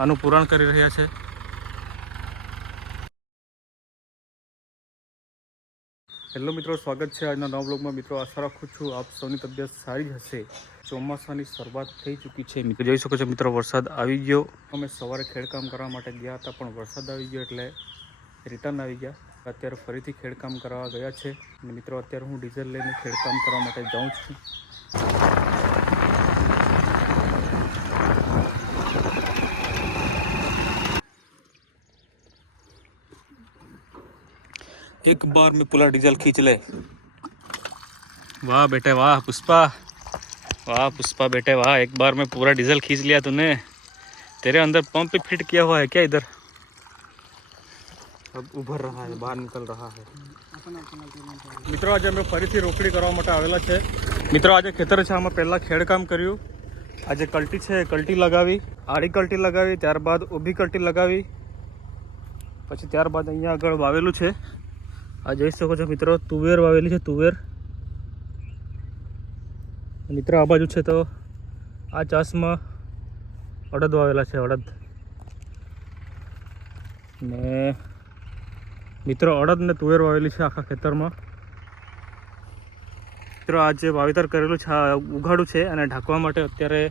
આનું પુરાણ કરી રહ્યા છે। હેલો મિત્રો, સ્વાગત છે આજના નવા બ્લોગમાં। મિત્રો, આશા રાખું છું આપ સૌની તબિયત સારી જ હશે। ચોમાસાની શરૂઆત થઈ ચૂકી છે। મિત્રો જોઈ શકો છો, મિત્રો વરસાદ આવી ગયો। અમે સવારે ખેડકામ કરવા માટે ગયા હતા, પણ વરસાદ આવી ગયો એટલે રિટર્ન આવી ગયા। અત્યારે ફરીથી ખેડકામ કરવા ગયા છે। અને મિત્રો, અત્યારે હું ડીઝલ લઈને ખેડકામ કરવા માટે જાઉં છું। एक बार में पूरा डीजल खींच ले। वाह बेटे वाह पुष्पा, वाह पुष्पा बेटे वाह, एक बार में पूरा डीजल खींच लिया तूने। तेरे अंदर पंप भी फिट किया हुआ है क्या इधर? अब उभर रहा है, बाहर निकल रहा है। मित्रों, आज અમે ફરીથી રોકડી કરવા માટે આવેલા છે। મિત્રો, આજે ખેતર છે, આમાં પહેલાં ખેડકામ કર્યું। આજે કલ્ટી છે, કલ્ટી લગાવી, આડી કલ્ટી લગાવી, ત્યારબાદ ઊભી કલ્ટી લગાવી, પછી ત્યારબાદ અહીંયા આગળ વાવેલું છે। આ જોઈ શકો છો મિત્રો, તુવેર વાવેલી છે, તુવેર। મિત્રો આ બાજુ છે તો આ ચાસમાં અડદ વાવેલા છે, અડદ। ને મિત્રો અડદ ને તુવેર વાવેલી છે આખા ખેતરમાં। મિત્રો આ જે વાવેતર કરેલું છે આ ઉઘાડું છે, અને ઢાંકવા માટે અત્યારે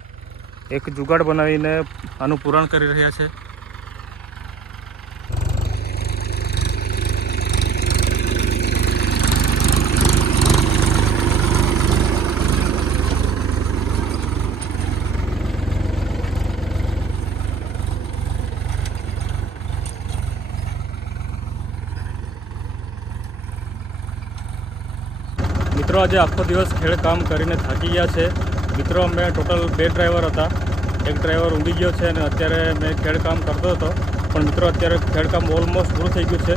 એક જુગાડ બનાવીને આનું પુરાણ કરી રહ્યા છે। મિત્રો આજે આખો દિવસ ખેડકામ કરીને થાકી ગયા છે। મિત્રો અમે ટોટલ 2 ડ્રાઈવર હતા, એક ડ્રાઈવર ઊંઘી ગયો છે અને અત્યારે મેં ખેડકામ કરતો હતો। પણ મિત્રો અત્યારે ખેડકામ ઓલમોસ્ટ પૂરું થઈ ગયું છે।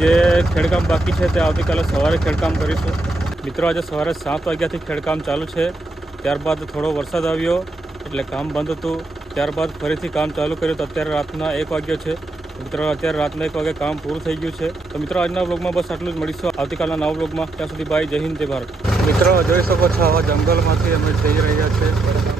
જે ખેડકામ બાકી છે તે આવતીકાલે સવારે ખેડકામ કરીશું। મિત્રો આજે સવારે 7 વાગ્યાથી ખેડકામ ચાલુ છે, ત્યારબાદ થોડો વરસાદ આવ્યો એટલે કામ બંધ હતું। ત્યારબાદ ફરીથી કામ ચાલુ કર્યું તો અત્યારે રાતના 1 વાગ્યો છે। મિત્રો અત્યારે રાતના 1 વાગે કામ પૂરું થઈ ગયું છે। તો મિત્રો આજના વ્લોગમાં બસ આટલું જ, મળીશું આવતીકાલના નવા વ્લોગમાં। ત્યાં સુધી બાય, જય હિન્દ, જય ભારત। મિત્રો જોઈ શકો છો, આવા જંગલમાંથી અમે જઈ રહ્યા છીએ।